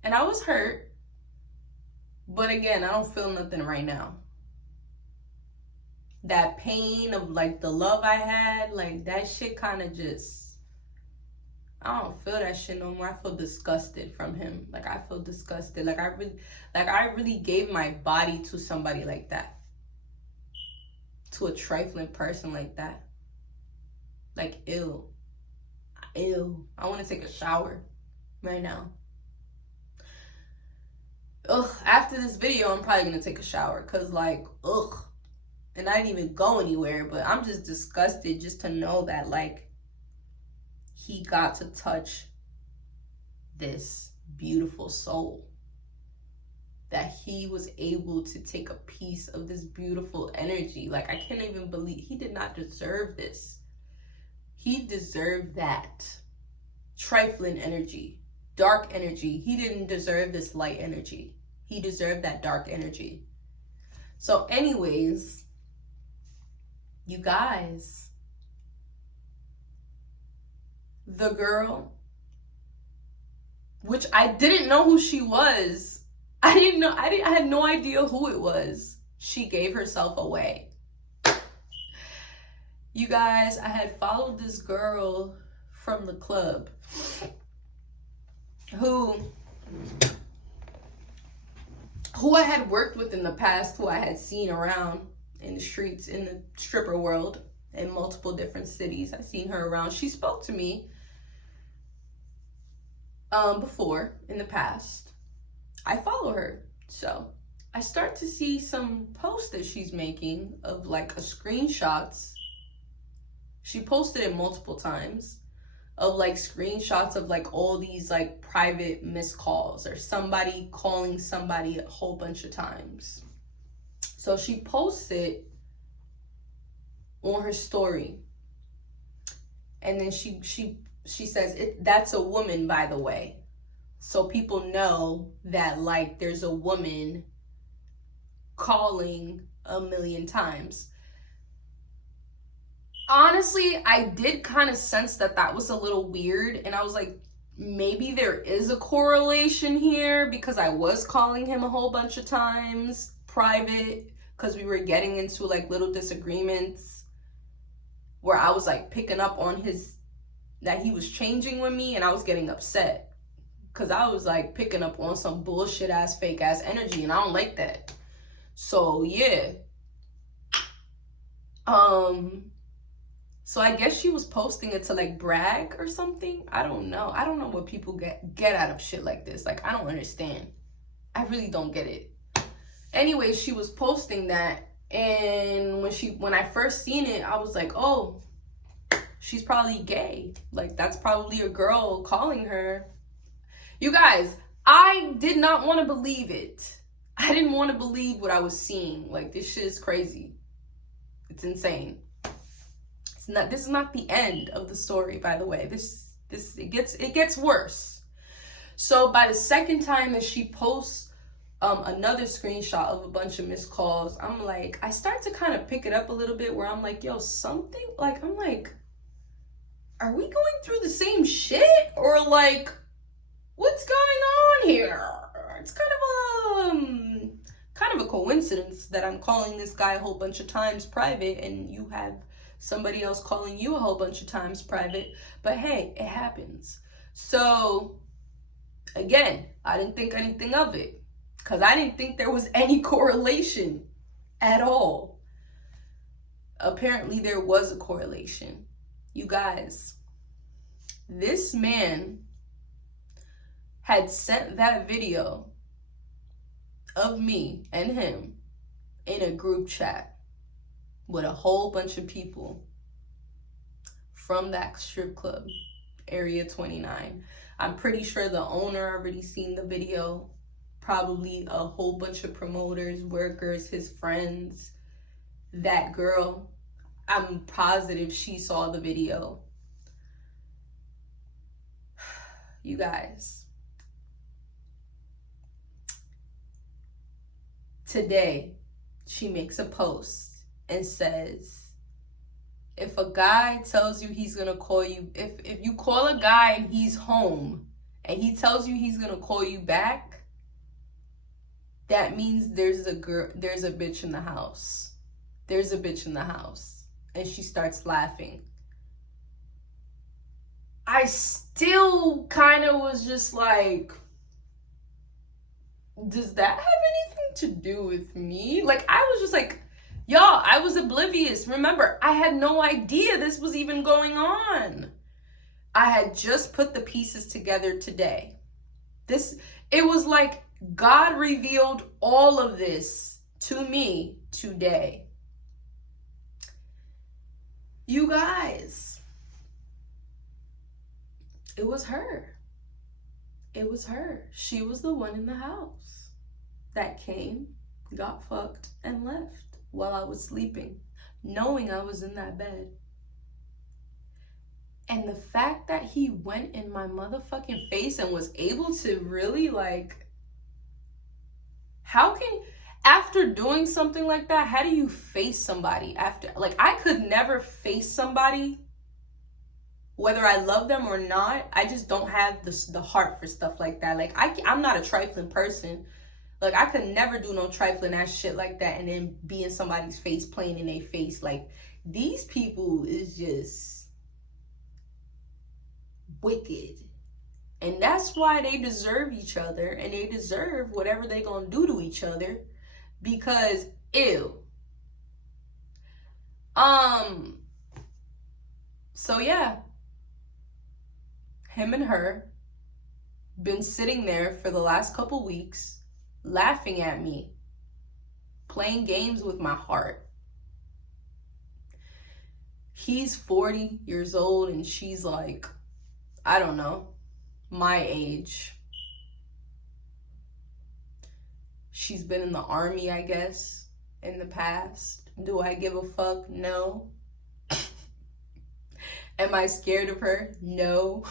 And I was hurt. But again, I don't feel nothing right now. That pain of like the love I had, like that shit kind of just, I don't feel that shit no more. I feel disgusted from him. Like, I feel disgusted. Like I really gave my body to somebody like that. To a trifling person like that. Like, ew. Ew. I want to take a shower right now. Ugh. After this video, I'm probably going to take a shower. Because, like, ugh. And I didn't even go anywhere. But I'm just disgusted just to know that, like, he got to touch this beautiful soul. That he was able to take a piece of this beautiful energy. Like, I can't even believe, he did not deserve this. He deserved that trifling energy, dark energy. He didn't deserve this light energy. He deserved that dark energy. So anyways, you guys, the girl, which I didn't know who she was. I had no idea who it was. She gave herself away. You guys, I had followed this girl from the club who I had worked with in the past, who I had seen around in the streets, in the stripper world. in multiple different cities. I've seen her around. She spoke to me before in the past. I follow her. So I start to see some posts that she's making of like screenshots. She posted it multiple times of like screenshots of like all these like private missed calls or somebody calling somebody a whole bunch of times. So she posts it on her story. And then she says, that's a woman, by the way. So people know that like there's a woman calling a million times. Honestly, I did kind of sense that was a little weird. And I was like, maybe there is a correlation here because I was calling him a whole bunch of times private because we were getting into like little disagreements where I was like picking up on that he was changing with me, and I was getting upset because I was like picking up on some bullshit ass fake ass energy, and I don't like that. So yeah. So I guess she was posting it to like brag or something. I don't know what people get out of shit like this. Like, I don't understand. I really don't get it. Anyway, she was posting that, and when I first seen it, I was like, oh, she's probably gay. Like, that's probably a girl calling her. You guys, I did not want to believe it. I didn't want to believe what I was seeing. Like, this shit is crazy. It's insane. This is not the end of the story, by the way. It gets worse. So by the second time that she posts another screenshot of a bunch of missed calls, I'm like, I start to kind of pick it up a little bit where I'm like, yo, something, like, I'm like, are we going through the same shit? Or like, what's going on here? It's kind of a coincidence that I'm calling this guy a whole bunch of times private and you have somebody else calling you a whole bunch of times private. But hey, it happens. So again, I didn't think anything of it because I didn't think there was any correlation at all. Apparently there was a correlation. You guys, this man had sent that video of me and him in a group chat with a whole bunch of people from that strip club, Area 29. I'm pretty sure the owner already seen the video. Probably a whole bunch of promoters, workers, his friends. That girl, I'm positive she saw the video. You guys, today she makes a post and says, if a guy tells you he's gonna call you, if you call a guy and he's home and he tells you he's gonna call you back, that means there's a bitch in the house. There's a bitch in the house. And she starts laughing. I still kind of was just like, does that have anything to do with me? Like, I was just like, y'all, I was oblivious. Remember, I had no idea this was even going on. I had just put the pieces together today. It was like God revealed all of this to me today. You guys, it was her. It was her. She was the one in the house that came, got fucked, and left while I was sleeping, knowing I was in that bed. And the fact that he went in my motherfucking face and was able to really, like, after doing something like that, how do you face somebody after? Like, I could never face somebody, whether I love them or not. I just don't have the heart for stuff like that. Like, I'm not a trifling person. Like, I could never do no trifling ass shit like that and then be in somebody's face, playing in their face. Like, these people is just wicked. And that's why they deserve each other, and they deserve whatever they gonna do to each other, because ew. So yeah, him and her been sitting there for the last couple weeks laughing at me, playing games with my heart. He's 40 years old and she's like, I don't know, my age. She's been in the army, I guess, in the past. Do I give a fuck? No. Am I scared of her? No.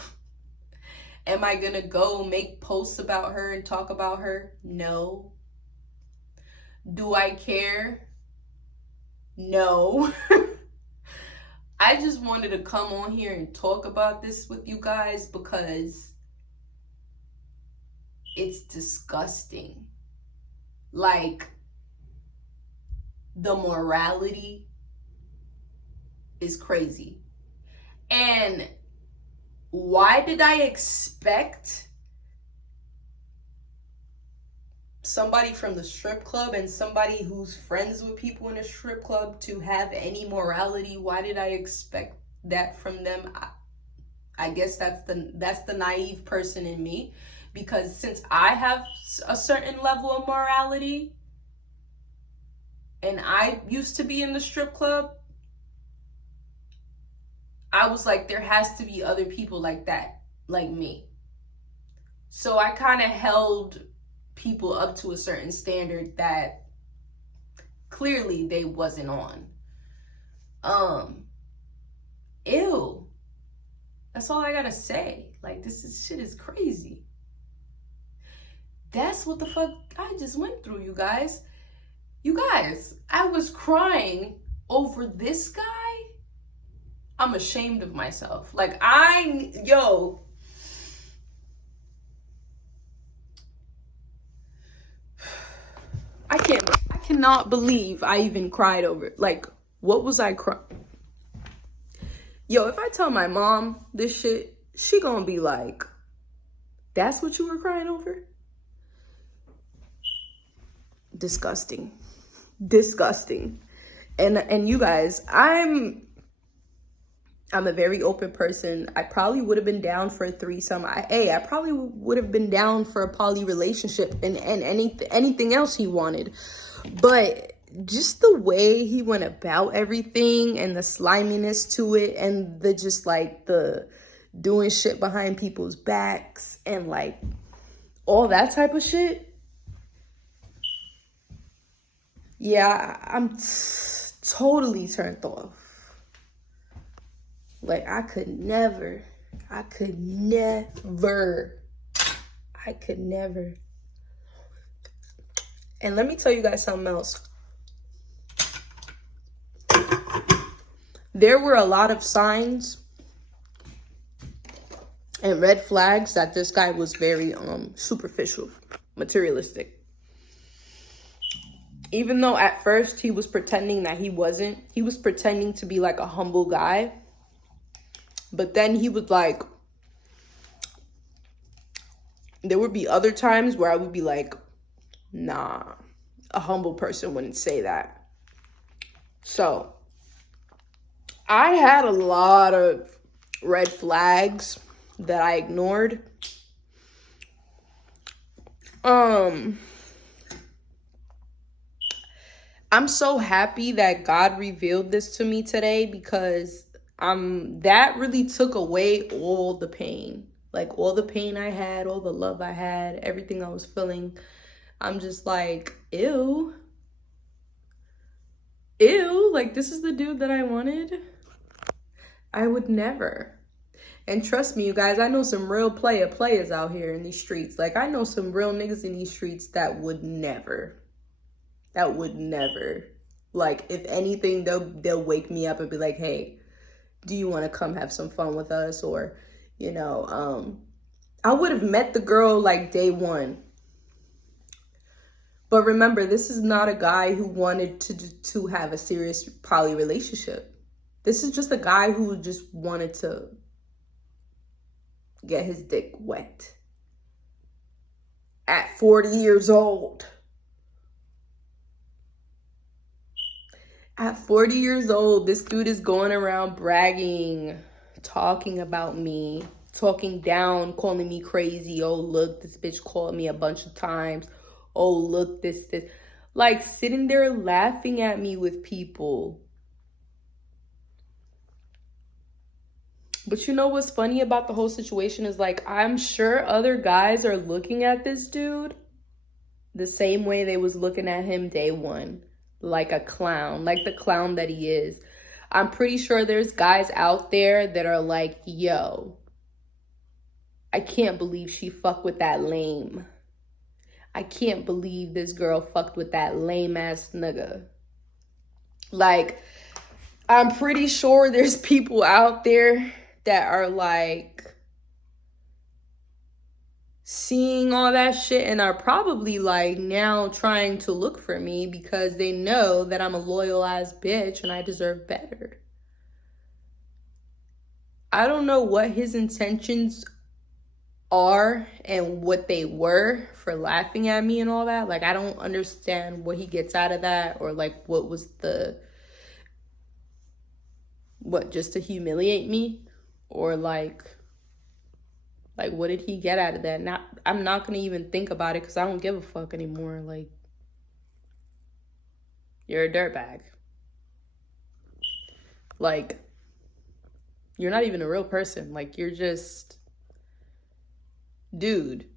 Am I gonna go make posts about her and talk about her? No. Do I care? No. I just wanted to come on here and talk about this with you guys because it's disgusting. Like, the morality is crazy. And why did I expect somebody from the strip club and somebody who's friends with people in a strip club to have any morality? Why did I expect that from them? I guess that's the naive person in me, because since I have a certain level of morality and I used to be in the strip club, I was like, there has to be other people like that, like me. So I kind of held people up to a certain standard that clearly they wasn't on. Ew. That's all I gotta say. Like, shit is crazy. That's what the fuck I just went through, you guys. You guys, I was crying over this guy. I'm ashamed of myself. Like, I cannot believe I even cried over it. Like, what was I crying? Yo, if I tell my mom this shit, she gonna be like, that's what you were crying over? Disgusting. Disgusting. And you guys, I'm a very open person. I probably would have been down for a threesome. I probably would have been down for a poly relationship and anything else he wanted. But just the way he went about everything and the sliminess to it and the just like the doing shit behind people's backs and like all that type of shit. Yeah, I'm totally turned off. Like, I could never. And let me tell you guys something else. There were a lot of signs and red flags that this guy was very superficial, materialistic. Even though at first he was pretending that he wasn't. He was pretending to be like a humble guy. But then he would like, there would be other times where I would be like, nah, a humble person wouldn't say that. So I had a lot of red flags that I ignored. I'm so happy that God revealed this to me today, because that really took away all the pain. Like, all the pain I had, all the love I had, everything I was feeling. I'm just like, ew. Like, this is the dude that I wanted? I would never. And trust me, you guys, I know some real players out here in these streets. Like, I know some real niggas in these streets that would never. Like, if anything, they'll wake me up and be like, hey, do you want to come have some fun with us? Or, I would have met the girl like day one. But remember, this is not a guy who wanted to have a serious poly relationship. This is just a guy who just wanted to get his dick wet. At 40 years old. At 40 years old, this dude is going around bragging talking about me, talking down, calling me crazy. Oh, look, this bitch called me a bunch of times. Oh, look, this. Like, sitting there laughing at me with people. But you know what's funny about the whole situation is, like, I'm sure other guys are looking at this dude the same way they was looking at him day one. Like a clown, like the clown that he is. I'm pretty sure there's guys out there that are like, yo, I can't believe she fucked with that lame. I can't believe this girl fucked with that lame ass nigga. Like, I'm pretty sure there's people out there that are like seeing all that shit and are probably like now trying to look for me because they know that I'm a loyal ass bitch and I deserve better. I don't know what his intentions are and what they were for laughing at me and all that. Like, I don't understand what he gets out of that, or like what was just to humiliate me, or like what did he get out of that? I'm not gonna even think about it because I don't give a fuck anymore. Like, you're a dirtbag. Like, you're not even a real person. Like, you're just, dude,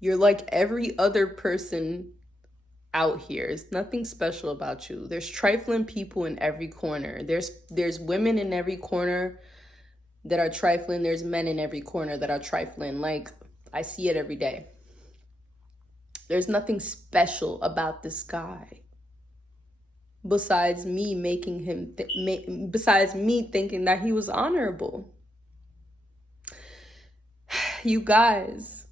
you're like every other person out here. There's nothing special about you. There's trifling people in every corner. There's women in every corner that are trifling. There's men in every corner that are trifling. Like, I see it every day. There's nothing special about this guy besides me making him besides me thinking that he was honorable. You guys,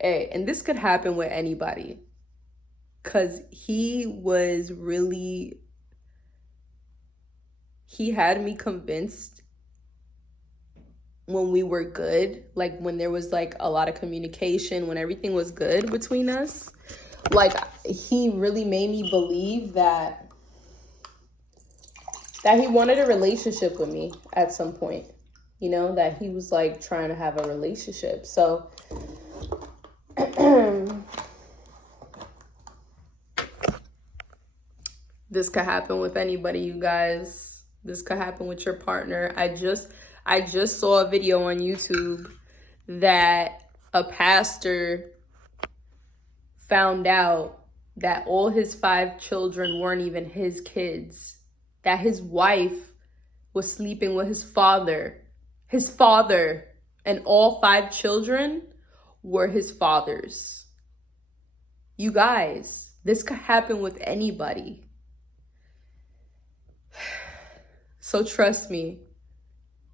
hey, and this could happen with anybody, because he had me convinced when we were good, like when there was like a lot of communication, when everything was good between us. Like, he really made me believe that he wanted a relationship with me at some point, you know, that he was like trying to have a relationship. So this could happen with anybody, you guys. This could happen with your partner. I just saw a video on YouTube that a pastor found out that all his 5 children weren't even his kids. That his wife was sleeping with his father. His father, and all 5 children were his father's. You guys, this could happen with anybody. So trust me.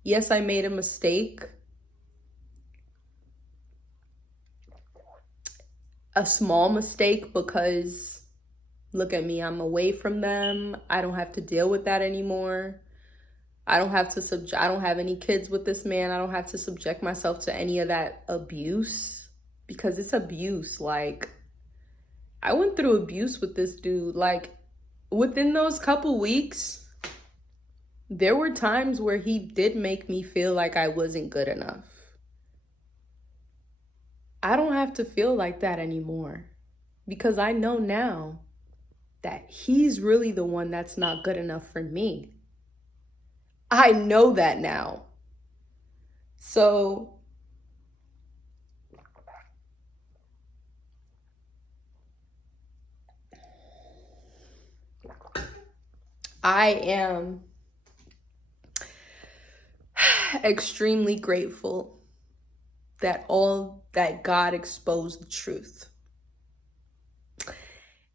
Yes, I made a mistake. A small mistake, because look at me, I'm away from them. I don't have to deal with that anymore. I don't have any kids with this man. I don't have to subject myself to any of that abuse, because it's abuse. Like, I went through abuse with this dude. Like, within those couple weeks, there were times where he did make me feel like I wasn't good enough. I don't have to feel like that anymore, because I know now that he's really the one that's not good enough for me. I know that now. So I am extremely grateful that God exposed the truth.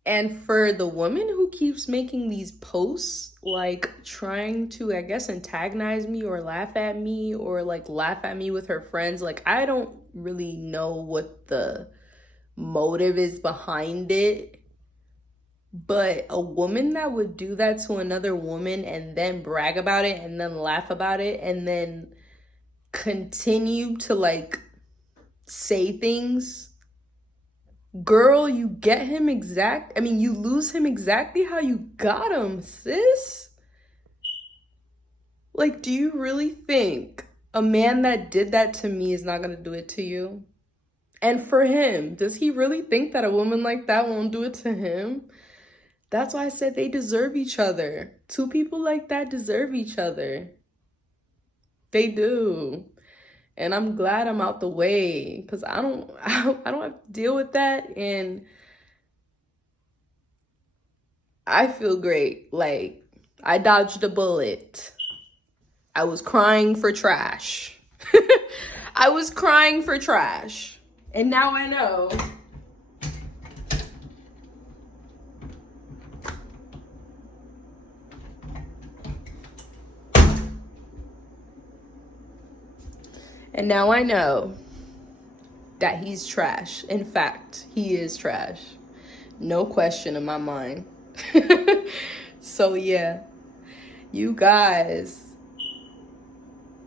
And for the woman who keeps making these posts, like trying to, I guess, antagonize me or laugh at me, or like laugh at me with her friends, like, I don't really know what the motive is behind it. But a woman that would do that to another woman and then brag about it and then laugh about it and then continue to like say things Girl, you get him you lose him exactly how you got him, sis. Like, do you really think a man that did that to me is not gonna do it to you? And for him, does he really think that a woman like that won't do it to him? That's why I said they deserve each other. Two people like that deserve each other. They do. And I'm glad I'm out the way, because I don't have to deal with that. And I feel great. Like, I dodged a bullet. I was crying for trash. I was crying for trash. And now I know. And now I know that he's trash. In fact, he is trash. No question in my mind. So yeah, you guys,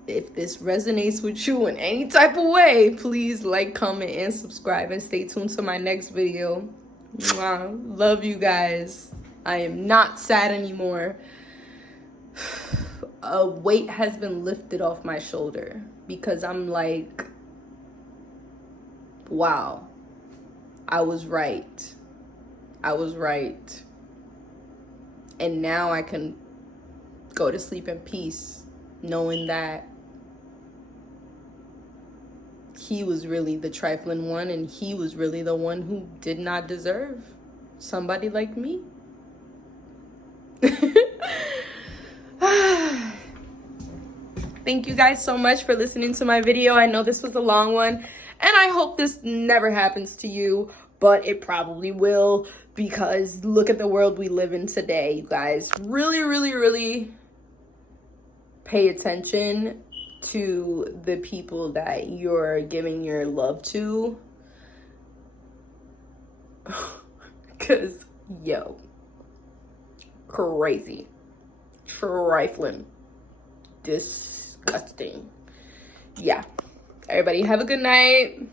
if this resonates with you in any type of way, please like, comment, and subscribe, and stay tuned to my next video. Mwah. Love you guys. I am not sad anymore. A weight has been lifted off my shoulder, because I'm like, wow, I was right. I was right. And now I can go to sleep in peace, knowing that he was really the trifling one, and he was really the one who did not deserve somebody like me. Thank you guys so much for listening to my video. I know this was a long one, and I hope this never happens to you, but it probably will, because look at the world we live in today, you guys. Really, really, really pay attention to the people that you're giving your love to. Because, yo, crazy, trifling, disgusting. Yeah. Everybody have a good night.